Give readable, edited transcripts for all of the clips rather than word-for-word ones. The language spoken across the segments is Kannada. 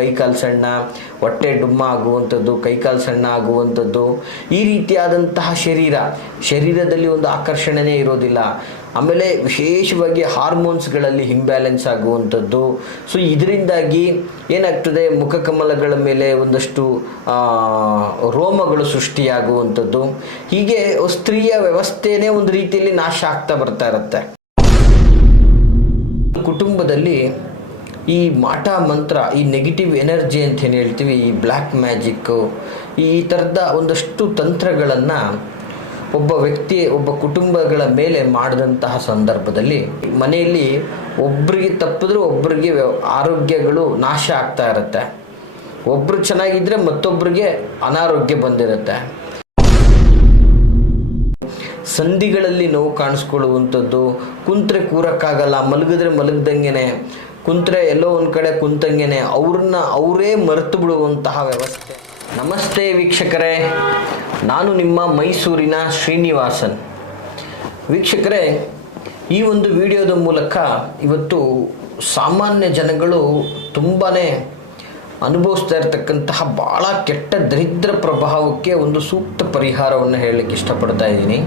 ಕೈಕಾಲು ಸಣ್ಣ, ಹೊಟ್ಟೆ ಡುಮ್ಮ ಆಗುವಂಥದ್ದು, ಕೈಕಾಲು ಸಣ್ಣ ಆಗುವಂಥದ್ದು, ಈ ರೀತಿಯಾದಂತಹ ಶರೀರದಲ್ಲಿ ಒಂದು ಆಕರ್ಷಣೆನೇ ಇರೋದಿಲ್ಲ. ಆಮೇಲೆ ವಿಶೇಷವಾಗಿ ಹಾರ್ಮೋನ್ಸ್ಗಳಲ್ಲಿ ಇಂಬ್ಯಾಲೆನ್ಸ್ ಆಗುವಂಥದ್ದು. ಸೊ ಇದರಿಂದಾಗಿ ಏನಾಗ್ತದೆ, ಮುಖಕಮಲಗಳ ಮೇಲೆ ಒಂದಷ್ಟು ರೋಮಗಳು ಸೃಷ್ಟಿಯಾಗುವಂಥದ್ದು. ಹೀಗೆ ಸ್ತ್ರೀಯ ವ್ಯವಸ್ಥೆನೇ ಒಂದು ರೀತಿಯಲ್ಲಿ ನಾಶ ಆಗ್ತಾ ಬರ್ತಾ ಇರುತ್ತೆ. ಕುಟುಂಬದಲ್ಲಿ ಈ ಮಾಟ ಮಂತ್ರ, ಈ ನೆಗೆಟಿವ್ ಎನರ್ಜಿ ಅಂತ ಏನು ಹೇಳ್ತೀವಿ, ಈ ಬ್ಲ್ಯಾಕ್ ಮ್ಯಾಜಿಕ್ಕು, ಈ ಥರದ ಒಂದಷ್ಟು ತಂತ್ರಗಳನ್ನು ಒಬ್ಬ ವ್ಯಕ್ತಿ, ಒಬ್ಬ ಕುಟುಂಬಗಳ ಮೇಲೆ ಮಾಡಿದಂತಹ ಸಂದರ್ಭದಲ್ಲಿ ಮನೆಯಲ್ಲಿ ಒಬ್ಬರಿಗೆ ತಪ್ಪಿದ್ರೆ ಒಬ್ಬರಿಗೆ ಆರೋಗ್ಯಗಳು ನಾಶ ಆಗ್ತಾ ಇರುತ್ತೆ. ಒಬ್ಬರು ಚೆನ್ನಾಗಿದ್ದರೆ ಮತ್ತೊಬ್ಬರಿಗೆ ಅನಾರೋಗ್ಯ ಬಂದಿರುತ್ತೆ. ಸಂಧಿಗಳಲ್ಲಿ ನೋವು ಕಾಣಿಸ್ಕೊಳ್ಳುವಂಥದ್ದು, ಕುಂತ್ರೆ ಕೂರಕ್ಕಾಗಲ್ಲ, ಮಲಗಿದ್ರೆ ಮಲಗ್ದಂಗೆನೆ, ಕುಂತ್ರೆ ಎಲ್ಲೋ ಒಂದು ಕಡೆ ಕುಂತಂಗೆನೆ ಅವರೇ ಮರೆತು ಬಿಡುವಂತಹ ವ್ಯವಸ್ಥೆ. ನಮಸ್ತೆ ವೀಕ್ಷಕರೇ, ನಾನು ನಿಮ್ಮ ಮೈಸೂರಿನ ಶ್ರೀನಿವಾಸನ್. ವೀಕ್ಷಕರೇ, ಈ ಒಂದು ವಿಡಿಯೋದ ಮೂಲಕ ಇವತ್ತು ಸಾಮಾನ್ಯ ಜನಗಳು ತುಂಬಾ ಅನುಭವಿಸ್ತಾ ಇರತಕ್ಕಂತಹ ಭಾಳ ಕೆಟ್ಟ ದರಿದ್ರ ಪ್ರಭಾವಕ್ಕೆ ಒಂದು ಸೂಕ್ತ ಪರಿಹಾರವನ್ನು ಹೇಳಲಿಕ್ಕೆ ಇಷ್ಟಪಡ್ತಾ ಇದ್ದೀನಿ.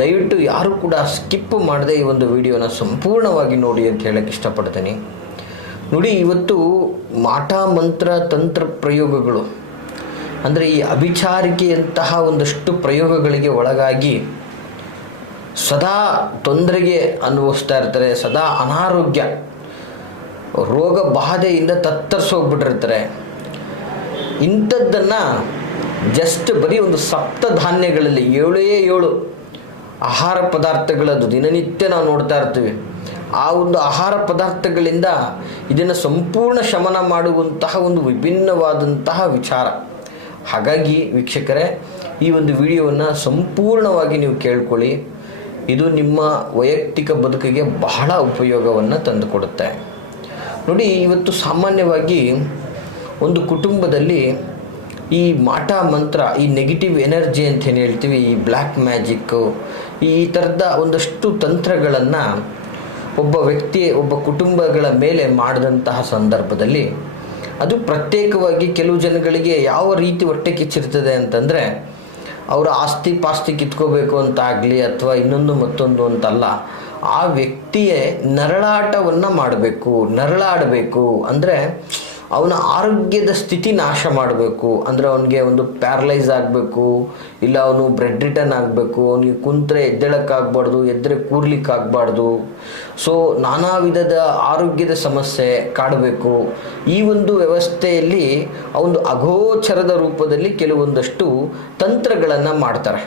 ದಯವಿಟ್ಟು ಯಾರು ಕೂಡ ಸ್ಕಿಪ್ ಮಾಡದೆ ಈ ಒಂದು ವಿಡಿಯೋನ ಸಂಪೂರ್ಣವಾಗಿ ನೋಡಿ ಅಂತ ಹೇಳಕ್ಕೆ ಇಷ್ಟಪಡ್ತೀನಿ. ನೋಡಿ, ಇವತ್ತು ಮಾಟ ಮಂತ್ರ ತಂತ್ರ ಪ್ರಯೋಗಗಳು ಅಂದರೆ ಈ ಅಭಿಚಾರಿಕೆಯಂತಹ ಒಂದಷ್ಟು ಪ್ರಯೋಗಗಳಿಗೆ ಒಳಗಾಗಿ ಸದಾ ತೊಂದರೆಗೆ ಅನುಭವಿಸ್ತಾ ಇರ್ತಾರೆ, ಸದಾ ಅನಾರೋಗ್ಯ ರೋಗ ಬಾಧೆಯಿಂದ ತತ್ತರಿಸೋಗ್ಬಿಟ್ಟಿರ್ತಾರೆ. ಇಂಥದ್ದನ್ನು ಜಸ್ಟ್ ಬರೀ ಒಂದು ಸಪ್ತಧಾನ್ಯಗಳಲ್ಲಿ 7 ಆಹಾರ ಪದಾರ್ಥಗಳದ್ದು ದಿನನಿತ್ಯ ನಾವು ನೋಡ್ತಾ ಇರ್ತೀವಿ. ಆ ಒಂದು ಆಹಾರ ಪದಾರ್ಥಗಳಿಂದ ಇದನ್ನು ಸಂಪೂರ್ಣ ಶಮನ ಮಾಡುವಂತಹ ಒಂದು ವಿಭಿನ್ನವಾದಂತಹ ವಿಚಾರ. ಹಾಗಾಗಿ ವೀಕ್ಷಕರೇ, ಈ ಒಂದು ವಿಡಿಯೋವನ್ನು ಸಂಪೂರ್ಣವಾಗಿ ನೀವು ಕೇಳ್ಕೊಳ್ಳಿ. ಇದು ನಿಮ್ಮ ವೈಯಕ್ತಿಕ ಬದುಕಿಗೆ ಬಹಳ ಉಪಯೋಗವನ್ನು ತಂದುಕೊಡುತ್ತೆ. ನೋಡಿ, ಇವತ್ತು ಸಾಮಾನ್ಯವಾಗಿ ಒಂದು ಕುಟುಂಬದಲ್ಲಿ ಈ ಮಾಟ ಮಂತ್ರ, ಈ ನೆಗೆಟಿವ್ ಎನರ್ಜಿ ಅಂತ ಏನು ಹೇಳ್ತೀವಿ, ಈ ಬ್ಲ್ಯಾಕ್ ಮ್ಯಾಜಿಕ್ಕು, ಈ ಥರದ ಒಂದಷ್ಟು ತಂತ್ರಗಳನ್ನು ಒಬ್ಬ ವ್ಯಕ್ತಿ, ಒಬ್ಬ ಕುಟುಂಬಗಳ ಮೇಲೆ ಮಾಡಿದಂತಹ ಸಂದರ್ಭದಲ್ಲಿ ಅದು ಪ್ರತ್ಯೇಕವಾಗಿ ಕೆಲವು ಜನಗಳಿಗೆ ಯಾವ ರೀತಿ ಹೊಟ್ಟೆ ಕಿಚ್ಚಿರ್ತದೆ ಅಂತಂದರೆ, ಅವರ ಆಸ್ತಿ ಪಾಸ್ತಿ ಕಿತ್ಕೋಬೇಕು ಅಂತ ಆಗಲಿ ಅಥವಾ ಇನ್ನೊಂದು ಮತ್ತೊಂದು ಅಂತಲ್ಲ, ಆ ವ್ಯಕ್ತಿಯೇ ನರಳಾಟವನ್ನು ನರಳಾಡಬೇಕು ಅಂದರೆ ಅವನ ಆರೋಗ್ಯದ ಸ್ಥಿತಿ ನಾಶ ಮಾಡಬೇಕು. ಅಂದರೆ ಅವನಿಗೆ ಒಂದು ಪ್ಯಾರಲೈಸ್ ಆಗಬೇಕು, ಇಲ್ಲ ಅವನು ಬ್ರೆಡ್ ರಿಟರ್ನ್ ಆಗಬೇಕು, ಅವನಿಗೆ ಕುಂತ್ರೆ ಎದ್ದೇಳಕ್ಕಾಗಬಾರ್ದು, ಎದ್ದರೆ ಕೂರ್ಲಿಕ್ಕಾಗಬಾರ್ದು. ಸೊ ನಾನಾ ವಿಧದ ಆರೋಗ್ಯದ ಸಮಸ್ಯೆ ಕಾಡಬೇಕು. ಈ ಒಂದು ವ್ಯವಸ್ಥೆಯಲ್ಲಿ ಒಂದು ಅಗೋಚರದ ರೂಪದಲ್ಲಿ ಕೆಲವೊಂದಷ್ಟು ತಂತ್ರಗಳನ್ನು ಮಾಡ್ತಾರೆ.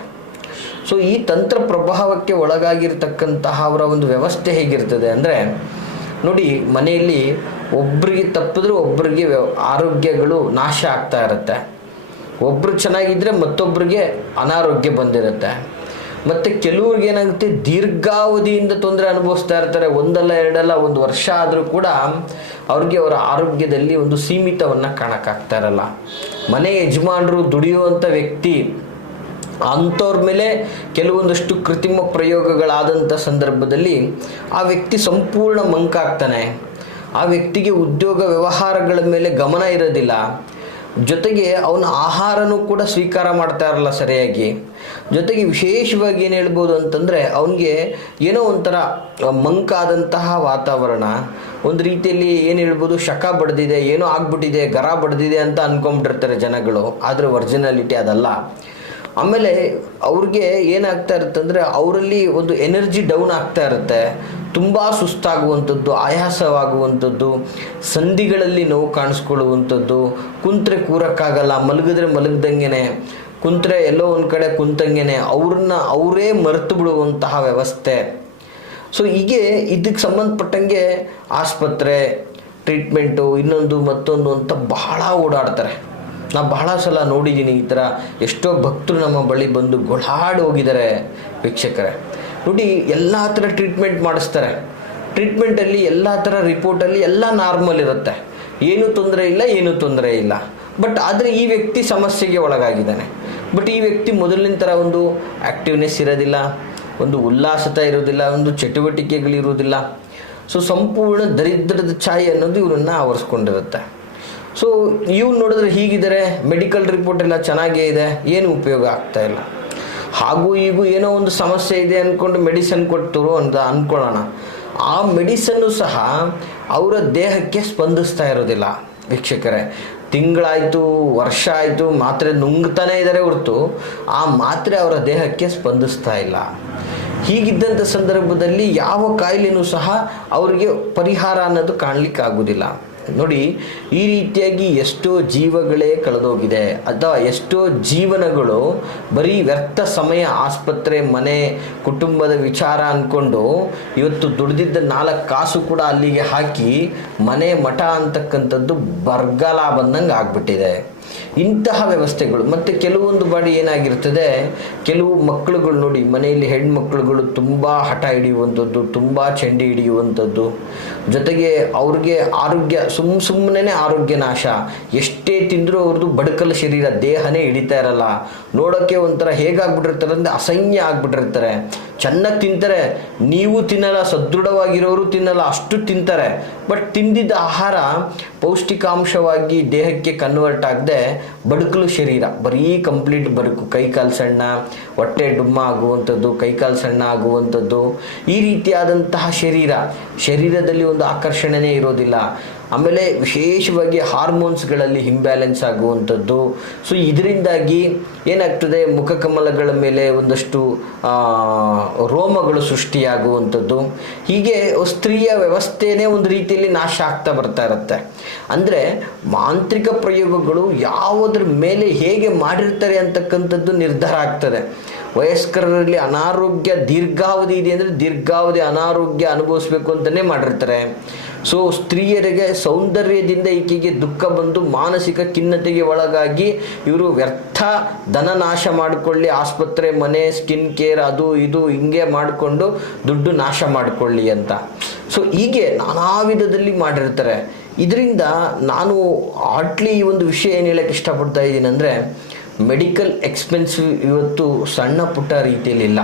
ಸೊ ಈ ತಂತ್ರ ಪ್ರಭಾವಕ್ಕೆ ಒಳಗಾಗಿರ್ತಕ್ಕಂತಹ ಅವರ ಒಂದು ವ್ಯವಸ್ಥೆ ಹೇಗಿರ್ತದೆ ಅಂದರೆ, ನೋಡಿ, ಮನೆಯಲ್ಲಿ ಒಬ್ಬರಿಗೆ ತಪ್ಪಿದ್ರೆ ಒಬ್ಬರಿಗೆ ಆರೋಗ್ಯಗಳು ನಾಶ ಆಗ್ತಾ ಇರುತ್ತೆ. ಒಬ್ಬರು ಚೆನ್ನಾಗಿದ್ದರೆ ಮತ್ತೊಬ್ಬರಿಗೆ ಅನಾರೋಗ್ಯ ಬಂದಿರುತ್ತೆ. ಮತ್ತು ಕೆಲವ್ರಿಗೆ ಏನಾಗುತ್ತೆ, ದೀರ್ಘಾವಧಿಯಿಂದ ತೊಂದರೆ ಅನುಭವಿಸ್ತಾ ಇರ್ತಾರೆ. ಒಂದಲ್ಲ ಎರಡಲ್ಲ, 1 ವರ್ಷ ಆದರೂ ಕೂಡ ಅವ್ರಿಗೆ ಅವರ ಆರೋಗ್ಯದಲ್ಲಿ ಒಂದು ಸೀಮಿತವನ್ನು ಕಾಣಕ್ಕಾಗ್ತಾ ಇರಲ್ಲ. ಮನೆ ಯಜಮಾನರು ದುಡಿಯುವಂಥ ವ್ಯಕ್ತಿ, ಅಂಥವ್ರ ಮೇಲೆ ಕೆಲವೊಂದಷ್ಟು ಕೃತ್ರಿಮ ಪ್ರಯೋಗಗಳಾದಂಥ ಸಂದರ್ಭದಲ್ಲಿ ಆ ವ್ಯಕ್ತಿ ಸಂಪೂರ್ಣ ಮಂಕಾಗ್ತಾನೆ. ಆ ವ್ಯಕ್ತಿಗೆ ಉದ್ಯೋಗ ವ್ಯವಹಾರಗಳ ಮೇಲೆ ಗಮನ ಇರೋದಿಲ್ಲ. ಜೊತೆಗೆ ಅವನ ಆಹಾರನೂ ಕೂಡ ಸ್ವೀಕಾರ ಮಾಡ್ತಾ ಇರಲ್ಲ ಸರಿಯಾಗಿ. ಜೊತೆಗೆ ವಿಶೇಷವಾಗಿ ಏನು ಹೇಳ್ಬೋದು ಅಂತಂದರೆ, ಅವನಿಗೆ ಏನೋ ಒಂಥರ ಮಂಕಾದಂತಹ ವಾತಾವರಣ, ಒಂದು ರೀತಿಯಲ್ಲಿ ಏನು ಹೇಳ್ಬೋದು, ಶಕ ಬಡ್ದಿದೆ, ಏನೋ ಆಗ್ಬಿಟ್ಟಿದೆ, ಗರ ಬಡ್ದಿದೆ ಅಂತ ಅಂದ್ಕೊಂಡ್ಬಿಟ್ಟಿರ್ತಾರೆ ಜನಗಳು. ಆದರೆ ಒರಿಜಿನಾಲಿಟಿ ಅದಲ್ಲ. ಆಮೇಲೆ ಅವ್ರಿಗೆ ಏನಾಗ್ತಾ ಇರುತ್ತಂದರೆ, ಅವರಲ್ಲಿ ಒಂದು ಎನರ್ಜಿ ಡೌನ್ ಆಗ್ತಾ ಇರುತ್ತೆ, ತುಂಬ ಸುಸ್ತಾಗುವಂಥದ್ದು, ಆಯಾಸವಾಗುವಂಥದ್ದು, ಸಂಧಿಗಳಲ್ಲಿ ನೋವು ಕಾಣಿಸ್ಕೊಳ್ಳುವಂಥದ್ದು, ಕುಂತ್ರೆ ಕೂರಕ್ಕಾಗಲ್ಲ, ಮಲಗಿದ್ರೆ ಮಲಗ್ದಂಗೆನೆ, ಕುಂತ್ರೆ ಎಲ್ಲೋ ಒಂದು ಕಡೆ ಕುಂತಂಗೆನೆ ಅವರೇ ಮರೆತು ಬಿಡುವಂತಹ ವ್ಯವಸ್ಥೆ. ಸೊ ಹೀಗೆ ಇದಕ್ಕೆ ಸಂಬಂಧಪಟ್ಟಂಗೆ ಆಸ್ಪತ್ರೆ ಟ್ರೀಟ್ಮೆಂಟು, ಇನ್ನೊಂದು ಮತ್ತೊಂದು ಅಂತ ಬಹಳ ಓಡಾಡ್ತಾರೆ. ನಾನು ಬಹಳ ಸಲ ನೋಡಿದ್ದೀನಿ ಈ ಥರ. ಎಷ್ಟೋ ಭಕ್ತರು ನಮ್ಮ ಬಳಿ ಬಂದು ಗೊಳಾಡಿ ಹೋಗಿದ್ದಾರೆ ವೀಕ್ಷಕರೇ. ನೋಡಿ, ಎಲ್ಲ ಥರ ಟ್ರೀಟ್ಮೆಂಟ್ ಮಾಡಿಸ್ತಾರೆ. ಟ್ರೀಟ್ಮೆಂಟಲ್ಲಿ ಎಲ್ಲ ಥರ ರಿಪೋರ್ಟಲ್ಲಿ ಎಲ್ಲ ನಾರ್ಮಲ್ ಇರುತ್ತೆ, ಏನೂ ತೊಂದರೆ ಇಲ್ಲ. ಬಟ್ ಆದರೆ ಈ ವ್ಯಕ್ತಿ ಸಮಸ್ಯೆಗೆ ಒಳಗಾಗಿದ್ದಾನೆ. ಬಟ್ ಈ ವ್ಯಕ್ತಿ ಮೊದಲಿನ ಥರ ಒಂದು ಆ್ಯಕ್ಟಿವ್ನೆಸ್ ಇರೋದಿಲ್ಲ, ಒಂದು ಉಲ್ಲಾಸತೆ ಇರೋದಿಲ್ಲ, ಒಂದು ಚಟುವಟಿಕೆಗಳಿರೋದಿಲ್ಲ. ಸೊ ಸಂಪೂರ್ಣ ದರಿದ್ರದ ಛಾಯೆ ಅನ್ನೋದು ಇವರನ್ನು ಆವರಿಸ್ಕೊಂಡಿರುತ್ತೆ. ಸೊ ಇವು ನೋಡಿದ್ರೆ ಹೀಗಿದ್ದಾರೆ, ಮೆಡಿಕಲ್ ರಿಪೋರ್ಟ್ ಎಲ್ಲ ಚೆನ್ನಾಗೇ ಇದೆ, ಏನು ಉಪಯೋಗ ಆಗ್ತಾ ಇಲ್ಲ. ಹಾಗೂ ಈಗೂ ಏನೋ ಒಂದು ಸಮಸ್ಯೆ ಇದೆ ಅಂದ್ಕೊಂಡು ಮೆಡಿಸನ್ ಕೊಟ್ಟರು ಅಂತ ಅಂದ್ಕೊಳ್ಳೋಣ, ಆ ಮೆಡಿಸನ್ನು ಸಹ ಅವರ ದೇಹಕ್ಕೆ ಸ್ಪಂದಿಸ್ತಾ ಇರೋದಿಲ್ಲ ವೀಕ್ಷಕರೇ. ತಿಂಗಳಾಯಿತು, ವರ್ಷ ಆಯಿತು, ಮಾತ್ರೆ ನುಂಗ್ತಾನೇ ಇದ್ದಾರೆ ಹೊರತು ಆ ಮಾತ್ರೆ ಅವರ ದೇಹಕ್ಕೆ ಸ್ಪಂದಿಸ್ತಾ ಇಲ್ಲ. ಹೀಗಿದ್ದಂಥ ಸಂದರ್ಭದಲ್ಲಿ ಯಾವ ಕಾಯಿಲೆನೂ ಸಹ ಅವರಿಗೆ ಪರಿಹಾರ ಅನ್ನೋದು ಕಾಣಲಿಕ್ಕಾಗೋದಿಲ್ಲ. ನೋಡಿ, ಈ ರೀತಿಯಾಗಿ ಎಷ್ಟೋ ಜೀವಗಳೇ ಕಳೆದೋಗಿದೆ, ಅಥವಾ ಎಷ್ಟೋ ಜೀವನಗಳು ಬರೀ ವ್ಯರ್ಥ ಸಮಯ, ಆಸ್ಪತ್ರೆ, ಮನೆ, ಕುಟುಂಬದ ವಿಚಾರ ಅಂದ್ಕೊಂಡು ಇವತ್ತು ದುಡಿದಿದ್ದ 4 ಕಾಸು ಕೂಡ ಅಲ್ಲಿಗೆ ಹಾಕಿ ಮನೆ ಮಠ ಅಂತಕ್ಕಂಥದ್ದು ಬರಗಾಲ ಬಂದಂಗೆ ಆಗ್ಬಿಟ್ಟಿದೆ. ಇಂತಹ ವ್ಯವಸ್ಥೆಗಳು. ಮತ್ತು ಕೆಲವೊಂದು ಬಾಡಿ ಏನಾಗಿರ್ತದೆ, ಕೆಲವು ಮಕ್ಕಳುಗಳು ನೋಡಿ, ಮನೆಯಲ್ಲಿ ಹೆಣ್ಮಕ್ಳುಗಳು ತುಂಬ ಹಠ ಹಿಡಿಯುವಂಥದ್ದು, ತುಂಬ ಚಂಡಿ ಹಿಡಿಯುವಂಥದ್ದು, ಜೊತೆಗೆ ಅವ್ರಿಗೆ ಆರೋಗ್ಯ ಸುಮ್ಮನೆ ಆರೋಗ್ಯ ನಾಶ. ಎಷ್ಟೇ ತಿಂದರೂ ಅವ್ರದ್ದು ಬಡಕಲ ಶರೀರ, ದೇಹನೇ ಹಿಡಿತಾ ಇರಲ್ಲ. ನೋಡೋಕ್ಕೆ ಒಂಥರ ಹೇಗಾಗ್ಬಿಟ್ಟಿರ್ತಾರೆ ಅಂದರೆ ಅಸಹ್ಯ ಆಗ್ಬಿಟ್ಟಿರ್ತಾರೆ. ಚೆನ್ನಾಗಿ ತಿಂತಾರೆ, ನೀವು ತಿನ್ನಲ್ಲ, ಸದೃಢವಾಗಿರೋರು ತಿನ್ನಲ್ಲ, ಅಷ್ಟು ತಿಂತಾರೆ. ಬಟ್ ತಿಂದಿದ್ದ ಆಹಾರ ಪೌಷ್ಟಿಕಾಂಶವಾಗಿ ದೇಹಕ್ಕೆ ಕನ್ವರ್ಟ್ ಆಗದೆ ಬಡುಕಲು ಶರೀರ, ಬರೀ ಕಂಪ್ಲೀಟ್ ಬರುಕು, ಕೈಕಾಲು ಸಣ್ಣ, ಹೊಟ್ಟೆ ಡುಮ್ಮ ಆಗುವಂಥದ್ದು, ಕೈಕಾಲು ಸಣ್ಣ ಆಗುವಂಥದ್ದು, ಈ ರೀತಿಯಾದಂತಹ ಶರೀರದಲ್ಲಿ ಒಂದು ಆಕರ್ಷಣೆನೇ ಇರೋದಿಲ್ಲ. ಆಮೇಲೆ ವಿಶೇಷವಾಗಿ ಹಾರ್ಮೋನ್ಸ್ಗಳಲ್ಲಿ ಇಂಬ್ಯಾಲೆನ್ಸ್ ಆಗುವಂಥದ್ದು. ಸೊ ಇದರಿಂದಾಗಿ ಏನಾಗ್ತದೆ, ಮುಖಕಮಲಗಳ ಮೇಲೆ ಒಂದಷ್ಟು ರೋಮಗಳು ಸೃಷ್ಟಿಯಾಗುವಂಥದ್ದು. ಹೀಗೆ ಸ್ತ್ರೀಯ ವ್ಯವಸ್ಥೆನೇ ಒಂದು ರೀತಿಯಲ್ಲಿ ನಾಶ ಆಗ್ತಾ ಬರ್ತಾ ಇರುತ್ತೆ. ಅಂದರೆ ಮಾಂತ್ರಿಕ ಪ್ರಯೋಗಗಳು ಯಾವುದ್ರ ಮೇಲೆ ಹೇಗೆ ಮಾಡಿರ್ತಾರೆ ಅಂತಕ್ಕಂಥದ್ದು ನಿರ್ಧಾರ ಆಗ್ತದೆ. ವಯಸ್ಕರಲ್ಲಿ ಅನಾರೋಗ್ಯ ದೀರ್ಘಾವಧಿ ಇದೆ ಅಂದರೆ ದೀರ್ಘಾವಧಿ ಅನಾರೋಗ್ಯ ಅನುಭವಿಸ್ಬೇಕು ಅಂತಲೇ ಮಾಡಿರ್ತಾರೆ. ಸೊ ಸ್ತ್ರೀಯರಿಗೆ ಸೌಂದರ್ಯದಿಂದ ಈಕೆಗೆ ದುಃಖ ಬಂದು ಮಾನಸಿಕ ಖಿನ್ನತೆಗೆ ಒಳಗಾಗಿ ಇವರು ವ್ಯರ್ಥ ಧನ ನಾಶ ಮಾಡಿಕೊಳ್ಳಿ, ಆಸ್ಪತ್ರೆ, ಮನೆ, ಸ್ಕಿನ್ ಕೇರ್, ಅದು ಇದು ಹಿಂಗೆ ಮಾಡಿಕೊಂಡು ದುಡ್ಡು ನಾಶ ಮಾಡಿಕೊಳ್ಳಿ ಅಂತ. ಸೊ ಹೀಗೆ ನಾನಾ ವಿಧದಲ್ಲಿ ಮಾಡಿರ್ತಾರೆ. ಇದರಿಂದ ನಾನು ಆಟ್ಲಿ ಈ ಒಂದು ವಿಷಯ ಏನು ಹೇಳಕ್ಕೆ ಇಷ್ಟಪಡ್ತಾ ಇದ್ದೀನಿ ಅಂದರೆ, ಮೆಡಿಕಲ್ ಎಕ್ಸ್ಪೆನ್ಸಿವ್ ಇವತ್ತು ಸಣ್ಣ ಪುಟ್ಟ ರೀತಿಯಲ್ಲಿಲ್ಲ.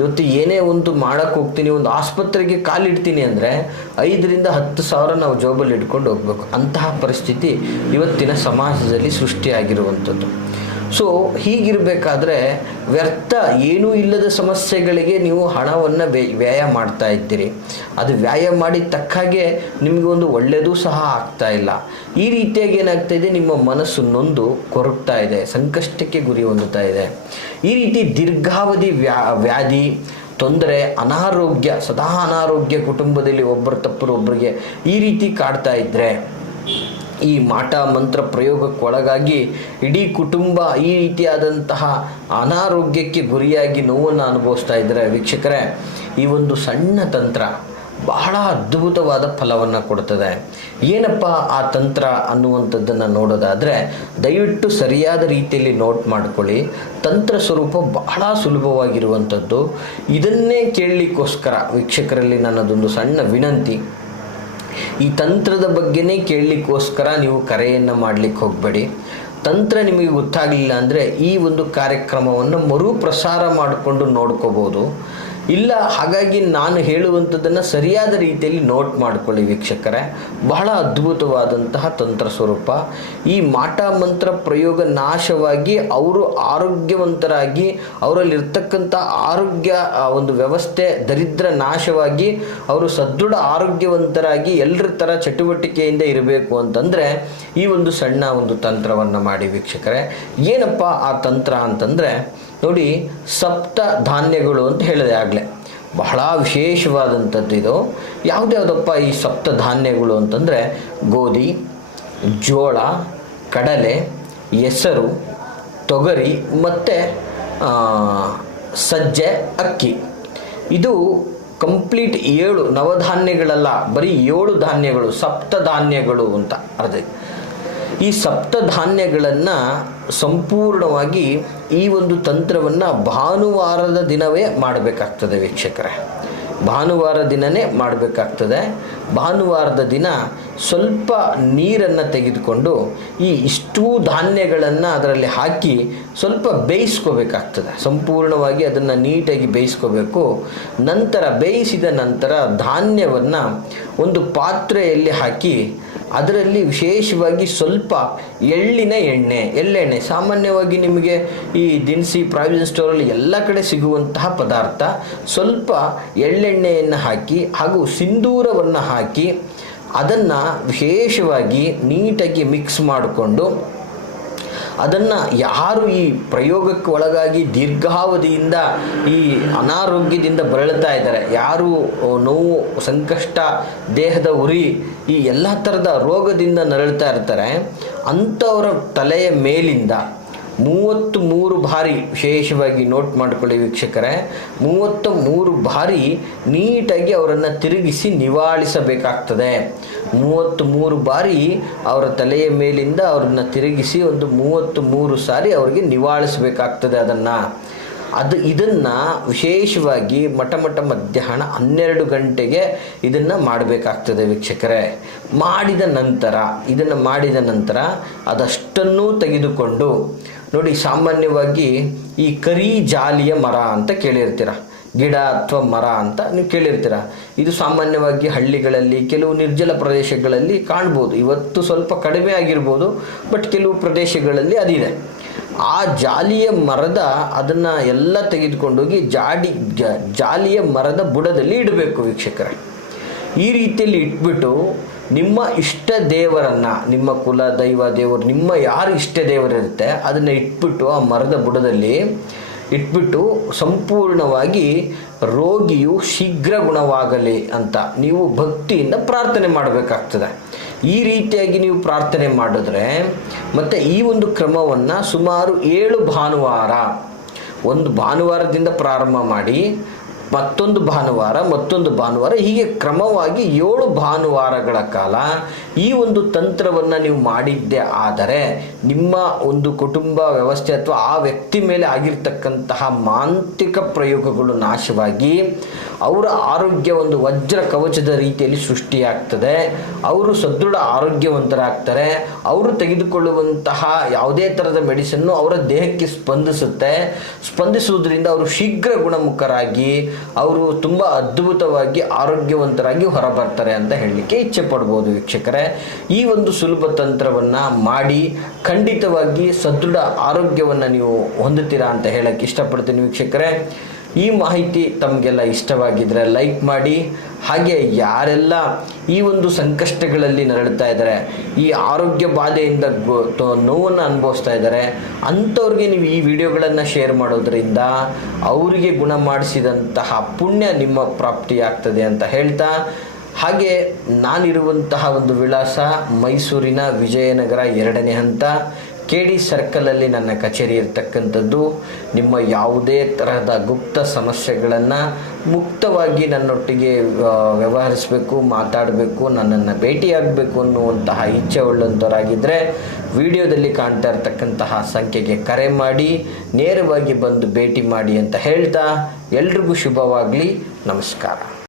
ಇವತ್ತು ಏನೇ ಒಂದು ಮಾಡೋಕ್ಕೆ ಹೋಗ್ತೀನಿ, ಒಂದು ಆಸ್ಪತ್ರೆಗೆ ಕಾಲಿಡ್ತೀನಿ ಅಂದರೆ 5,000 to 10,000 ನಾವು ಜಾಬಲ್ಲಿ ಇಟ್ಕೊಂಡು ಹೋಗ್ಬೇಕು. ಅಂತಹ ಪರಿಸ್ಥಿತಿ ಇವತ್ತಿನ ಸಮಾಜದಲ್ಲಿ ಸೃಷ್ಟಿಯಾಗಿರುವಂಥದ್ದು. ಸೊ ಹೀಗಿರಬೇಕಾದ್ರೆ ವ್ಯರ್ಥ ಏನೂ ಇಲ್ಲದ ಸಮಸ್ಯೆಗಳಿಗೆ ನೀವು ಹಣವನ್ನು ವ್ಯಯ ಮಾಡ್ತಾ ಇದ್ದೀರಿ. ಅದು ವ್ಯಯ ಮಾಡಿದ ತಕ್ಕಾಗೆ ನಿಮಗೆ ಒಂದು ಒಳ್ಳೆಯದೂ ಸಹ ಆಗ್ತಾ ಇಲ್ಲ. ಈ ರೀತಿಯಾಗಿ ಏನಾಗ್ತಾ ಇದೆ, ನಿಮ್ಮ ಮನಸ್ಸು ನೊಂದು ಕೊರಗ್ತಾ ಇದೆ, ಸಂಕಷ್ಟಕ್ಕೆ ಗುರಿ ಹೊಂದುತ್ತಾ ಇದೆ. ಈ ರೀತಿ ದೀರ್ಘಾವಧಿ ವ್ಯಾಧಿ, ತೊಂದರೆ, ಅನಾರೋಗ್ಯ, ಸದಾ ಅನಾರೋಗ್ಯ ಕುಟುಂಬದಲ್ಲಿ ಒಬ್ಬರು ತಪ್ಪರು ಒಬ್ಬರಿಗೆ ಈ ರೀತಿ ಕಾಡ್ತಾ ಇದ್ದರೆ, ಈ ಮಾಟ ಮಂತ್ರ ಪ್ರಯೋಗಕ್ಕೆ ಒಳಗಾಗಿ ಇಡೀ ಕುಟುಂಬ ಈ ರೀತಿಯಾದಂತಹ ಅನಾರೋಗ್ಯಕ್ಕೆ ಗುರಿಯಾಗಿ ನೋವನ್ನು ಅನುಭವಿಸ್ತಾ ಇದ್ದರೆ ವೀಕ್ಷಕರೇ, ಈ ಒಂದು ಸಣ್ಣ ತಂತ್ರ ಬಹಳ ಅದ್ಭುತವಾದ ಫಲವನ್ನು ಕೊಡ್ತದೆ. ಏನಪ್ಪ ಆ ತಂತ್ರ ಅನ್ನುವಂಥದ್ದನ್ನು ನೋಡೋದಾದರೆ ದಯವಿಟ್ಟು ಸರಿಯಾದ ರೀತಿಯಲ್ಲಿ ನೋಟ್ ಮಾಡ್ಕೊಳ್ಳಿ. ತಂತ್ರ ಸ್ವರೂಪ ಬಹಳ ಸುಲಭವಾಗಿರುವಂಥದ್ದು. ಇದನ್ನೇ ಕೇಳಲಿಕ್ಕೋಸ್ಕರ ವೀಕ್ಷಕರಲ್ಲಿ ನನ್ನದೊಂದು ಸಣ್ಣ ವಿನಂತಿ, ಈ ತಂತ್ರದ ಬಗ್ಗೆನೇ ಕೇಳಲಿಕ್ಕೋಸ್ಕರ ನೀವು ಕರೆಯನ್ನು ಮಾಡಲಿಕ್ಕೆ ಹೋಗಬೇಡಿ. ತಂತ್ರ ನಿಮಗೆ ಗೊತ್ತಾಗಲಿಲ್ಲ ಅಂದರೆ ಈ ಒಂದು ಕಾರ್ಯಕ್ರಮವನ್ನು ಮರುಪ್ರಸಾರ ಮಾಡಿಕೊಂಡು ನೋಡ್ಕೋಬೋದು. ಇಲ್ಲ, ಹಾಗಾಗಿ ನಾನು ಹೇಳುವಂಥದ್ದನ್ನು ಸರಿಯಾದ ರೀತಿಯಲ್ಲಿ ನೋಟ್ ಮಾಡ್ಕೊಳ್ಳಿ ವೀಕ್ಷಕರೇ. ಬಹಳ ಅದ್ಭುತವಾದಂತಹ ತಂತ್ರ ಸ್ವರೂಪ. ಈ ಮಾಟ ಮಂತ್ರ ಪ್ರಯೋಗ ನಾಶವಾಗಿ ಅವರು ಆರೋಗ್ಯವಂತರಾಗಿ, ಅವರಲ್ಲಿರ್ತಕ್ಕಂಥ ಆರೋಗ್ಯ ಒಂದು ವ್ಯವಸ್ಥೆ ದರಿದ್ರ ನಾಶವಾಗಿ ಅವರು ಸದೃಢ ಆರೋಗ್ಯವಂತರಾಗಿ ಎಲ್ಲರ ಥರ ಚಟುವಟಿಕೆಯಿಂದ ಇರಬೇಕು ಅಂತಂದರೆ ಈ ಒಂದು ಸಣ್ಣ ಒಂದು ತಂತ್ರವನ್ನು ಮಾಡಿ ವೀಕ್ಷಕರೇ. ಏನಪ್ಪ ಆ ತಂತ್ರ ಅಂತಂದರೆ ನೋಡಿ, ಸಪ್ತ ಧಾನ್ಯಗಳು ಅಂತ ಹೇಳಿದೆ ಆಗಲೇ, ಬಹಳ ವಿಶೇಷವಾದಂಥದ್ದು ಇದು. ಯಾವುದ್ಯಾವುದಪ್ಪ ಈ ಸಪ್ತ ಧಾನ್ಯಗಳು ಅಂತಂದರೆ ಗೋಧಿ, ಜೋಳ, ಕಡಲೆ, ಹೆಸರು, ತೊಗರಿ ಮತ್ತು ಸಜ್ಜೆ, ಅಕ್ಕಿ. ಇದು ಕಂಪ್ಲೀಟ್ 7 ನವಧಾನ್ಯಗಳಲ್ಲ, ಬರೀ 7 ಧಾನ್ಯಗಳು, ಸಪ್ತ ಧಾನ್ಯಗಳು ಅಂತ ಅರ್ಥ. ಈ ಸಪ್ತ ಧಾನ್ಯಗಳನ್ನು ಸಂಪೂರ್ಣವಾಗಿ ಈ ಒಂದು ತಂತ್ರವನ್ನು ಭಾನುವಾರದ ದಿನವೇ ಮಾಡಬೇಕಾಗ್ತದೆ ವೀಕ್ಷಕರೇ. ಭಾನುವಾರ ದಿನವೇ ಮಾಡಬೇಕಾಗ್ತದೆ. ಭಾನುವಾರದ ದಿನ ಸ್ವಲ್ಪ ನೀರನ್ನು ತೆಗೆದುಕೊಂಡು ಈ ಇಷ್ಟೂ ಧಾನ್ಯಗಳನ್ನು ಅದರಲ್ಲಿ ಹಾಕಿ ಸ್ವಲ್ಪ ಬೇಯಿಸ್ಕೋಬೇಕಾಗ್ತದೆ. ಸಂಪೂರ್ಣವಾಗಿ ಅದನ್ನು ನೀಟಾಗಿ ಬೇಯಿಸ್ಕೋಬೇಕು. ನಂತರ ಬೇಯಿಸಿದ ನಂತರ ಧಾನ್ಯವನ್ನು ಒಂದು ಪಾತ್ರೆಯಲ್ಲಿ ಹಾಕಿ ಅದರಲ್ಲಿ ವಿಶೇಷವಾಗಿ ಸ್ವಲ್ಪ ಎಳ್ಳೆಣ್ಣೆ ಸಾಮಾನ್ಯವಾಗಿ ನಿಮಗೆ ಈ ದಿನಸಿ ಪ್ರಾವಿಷನ್ ಸ್ಟೋರಲ್ಲಿ ಎಲ್ಲ ಕಡೆ ಸಿಗುವಂತಹ ಪದಾರ್ಥ. ಸ್ವಲ್ಪ ಎಳ್ಳೆಣ್ಣೆಯನ್ನು ಹಾಕಿ ಹಾಗೂ ಸಿಂಧೂರವನ್ನು ಹಾಕಿ ಅದನ್ನು ವಿಶೇಷವಾಗಿ ನೀಟಾಗಿ ಮಿಕ್ಸ್ ಮಾಡಿಕೊಂಡು ಅದನ್ನು ಯಾರು ಈ ಪ್ರಯೋಗಕ್ಕೆ ಒಳಗಾಗಿ ದೀರ್ಘಾವಧಿಯಿಂದ ಈ ಅನಾರೋಗ್ಯದಿಂದ ಬಳಲ್ತಾ ಇದ್ದಾರೆ, ಯಾರು ನೋವು, ಸಂಕಷ್ಟ, ದೇಹದ ಉರಿ, ಈ ಎಲ್ಲ ಥರದ ರೋಗದಿಂದ ನರಳ್ತಾ ಇರ್ತಾರೆ, ಅಂಥವರ ತಲೆಯ ಮೇಲಿಂದ 33 ಬಾರಿ, ವಿಶೇಷವಾಗಿ ನೋಟ್ ಮಾಡಿಕೊಳ್ಳಿ ವೀಕ್ಷಕರೇ, 33 ಬಾರಿ ನೀಟಾಗಿ ಅವರನ್ನು ತಿರುಗಿಸಿ ನಿವಾಳಿಸಬೇಕಾಗ್ತದೆ. 33 ಬಾರಿ ಅವರ ತಲೆಯ ಮೇಲಿಂದ ಅವರನ್ನು ತಿರುಗಿಸಿ ಒಂದು 33 ಸಾರಿ ಅವರಿಗೆ ನಿವಾಳಿಸಬೇಕಾಗ್ತದೆ. ಇದನ್ನು ವಿಶೇಷವಾಗಿ ಮಧ್ಯಾಹ್ನ 12 ಗಂಟೆಗೆ ಇದನ್ನು ಮಾಡಬೇಕಾಗ್ತದೆ ವೀಕ್ಷಕರೇ. ಇದನ್ನು ಮಾಡಿದ ನಂತರ ಅದಷ್ಟನ್ನೂ ತೆಗೆದುಕೊಂಡು ನೋಡಿ, ಸಾಮಾನ್ಯವಾಗಿ ಈ ಕರಿ ಜಾಲಿಯ ಮರ ಅಂತ ಕೇಳಿರ್ತೀರ, ಗಿಡ ಅಥವಾ ಮರ ಅಂತ ನೀವು ಕೇಳಿರ್ತೀರ. ಇದು ಸಾಮಾನ್ಯವಾಗಿ ಹಳ್ಳಿಗಳಲ್ಲಿ, ಕೆಲವು ನಿರ್ಜಲ ಪ್ರದೇಶಗಳಲ್ಲಿ ಕಾಣ್ಬೋದು. ಇವತ್ತು ಸ್ವಲ್ಪ ಕಡಿಮೆ ಆಗಿರ್ಬೋದು, ಬಟ್ ಕೆಲವು ಪ್ರದೇಶಗಳಲ್ಲಿ ಅದಿದೆ. ಆ ಜಾಲಿಯ ಅದನ್ನು ಎಲ್ಲ ತೆಗೆದುಕೊಂಡೋಗಿ ಜಾಲಿಯ ಮರದ ಬುಡದಲ್ಲಿ ಇಡಬೇಕು ವೀಕ್ಷಕರೇ. ಈ ರೀತಿಯಲ್ಲಿ ಇಟ್ಬಿಟ್ಟು ನಿಮ್ಮ ಇಷ್ಟ ದೇವರನ್ನು, ನಿಮ್ಮ ಕುಲ ದೈವ ದೇವರು, ನಿಮ್ಮ ಯಾರು ಇಷ್ಟ ದೇವರಿರುತ್ತೆ ಅದನ್ನು ಇಟ್ಬಿಟ್ಟು ಆ ಮರದ ಬುಡದಲ್ಲಿ ಇಟ್ಬಿಟ್ಟು ಸಂಪೂರ್ಣವಾಗಿ ರೋಗಿಯು ಶೀಘ್ರ ಗುಣವಾಗಲಿ ಅಂತ ನೀವು ಭಕ್ತಿಯಿಂದ ಪ್ರಾರ್ಥನೆ ಮಾಡಬೇಕಾಗ್ತದೆ. ಈ ರೀತಿಯಾಗಿ ನೀವು ಪ್ರಾರ್ಥನೆ ಮಾಡಿದ್ರೆ, ಮತ್ತು ಈ ಒಂದು ಕ್ರಮವನ್ನು ಸುಮಾರು 7 ಭಾನುವಾರ, ಒಂದು ಭಾನುವಾರದಿಂದ ಪ್ರಾರಂಭ ಮಾಡಿ ಮತ್ತೊಂದು ಭಾನುವಾರ ಹೀಗೆ ಕ್ರಮವಾಗಿ 7 ಭಾನುವಾರಗಳ ಕಾಲ ಈ ಒಂದು ತಂತ್ರವನ್ನು ನೀವು ಮಾಡಿದ್ದೇ ಆದರೆ ನಿಮ್ಮ ಒಂದು ಕುಟುಂಬ ವ್ಯವಸ್ಥೆ ಅಥವಾ ಆ ವ್ಯಕ್ತಿ ಮೇಲೆ ಆಗಿರ್ತಕ್ಕಂತಹ ಮಾಂತ್ರಿಕ ಪ್ರಯೋಗಗಳು ನಾಶವಾಗಿ ಅವರ ಆರೋಗ್ಯ ಒಂದು ವಜ್ರ ಕವಚದ ರೀತಿಯಲ್ಲಿ ಸೃಷ್ಟಿಯಾಗ್ತದೆ. ಅವರು ಸದೃಢ ಆರೋಗ್ಯವಂತರಾಗ್ತಾರೆ. ಅವರು ತೆಗೆದುಕೊಳ್ಳುವಂತಹ ಯಾವುದೇ ಥರದ ಮೆಡಿಸಿನ್ನು ಅವರ ದೇಹಕ್ಕೆ ಸ್ಪಂದಿಸುವುದರಿಂದ ಅವರು ಶೀಘ್ರ ಗುಣಮುಖರಾಗಿ ಅವರು ತುಂಬ ಅದ್ಭುತವಾಗಿ ಆರೋಗ್ಯವಂತರಾಗಿ ಹೊರಬರ್ತಾರೆ ಅಂತ ಹೇಳಲಿಕ್ಕೆ ಇಚ್ಛೆ ಪಡ್ಬೋದು ವೀಕ್ಷಕರೇ. ಈ ಒಂದು ಸುಲಭ ತಂತ್ರವನ್ನು ಮಾಡಿ ಖಂಡಿತವಾಗಿ ಸದೃಢ ಆರೋಗ್ಯವನ್ನು ನೀವು ಹೊಂದುತ್ತೀರಾ ಅಂತ ಹೇಳಕ್ಕೆ ಇಷ್ಟಪಡ್ತೀನಿ ವೀಕ್ಷಕರೇ. ಈ ಮಾಹಿತಿ ತಮಗೆಲ್ಲ ಇಷ್ಟವಾಗಿದ್ದರೆ ಲೈಕ್ ಮಾಡಿ. ಹಾಗೆ ಯಾರೆಲ್ಲ ಈ ಒಂದು ಸಂಕಷ್ಟಗಳಲ್ಲಿ ನರಳುತ್ತಾ ಇದ್ದಾರೆ, ಈ ಆರೋಗ್ಯ ಬಾಧೆಯಿಂದ ನೋವನ್ನು ಅನುಭವಿಸ್ತಾ ಇದ್ದಾರೆ, ಅಂಥವ್ರಿಗೆ ನೀವು ಈ ವಿಡಿಯೋಗಳನ್ನು ಶೇರ್ ಮಾಡೋದ್ರಿಂದ ಅವರಿಗೆ ಗುಣ ಮಾಡಿಸಿದಂತಹ ಪುಣ್ಯ ನಿಮ್ಮ ಪ್ರಾಪ್ತಿಯಾಗ್ತದೆ ಅಂತ ಹೇಳ್ತಾ, ಹಾಗೆ ನಾನಿರುವಂತಹ ಒಂದು ವಿಳಾಸ ಮೈಸೂರಿನ ವಿಜಯನಗರ 2ನೇ ಹಂತ KD ಸರ್ಕಲಲ್ಲಿ ನನ್ನ ಕಚೇರಿ ಇರತಕ್ಕಂಥದ್ದು. ನಿಮ್ಮ ಯಾವುದೇ ತರಹದ ಗುಪ್ತ ಸಮಸ್ಯೆಗಳನ್ನು ಮುಕ್ತವಾಗಿ ನನ್ನೊಟ್ಟಿಗೆ ವ್ಯವಹರಿಸಬೇಕು, ಮಾತಾಡಬೇಕು, ನನ್ನನ್ನು ಭೇಟಿಯಾಗಬೇಕು ಅನ್ನುವಂತಹ ಇಚ್ಛೆ ಉಳ್ಳಂಥವರಾಗಿದ್ದರೆ ವಿಡಿಯೋದಲ್ಲಿ ಕಾಣ್ತಾ ಇರ್ತಕ್ಕಂತಹ ಸಂಖ್ಯೆಗೆ ಕರೆ ಮಾಡಿ ನೇರವಾಗಿ ಬಂದು ಭೇಟಿ ಮಾಡಿ ಅಂತ ಹೇಳ್ತಾ ಎಲ್ರಿಗೂ ಶುಭವಾಗಲಿ. ನಮಸ್ಕಾರ.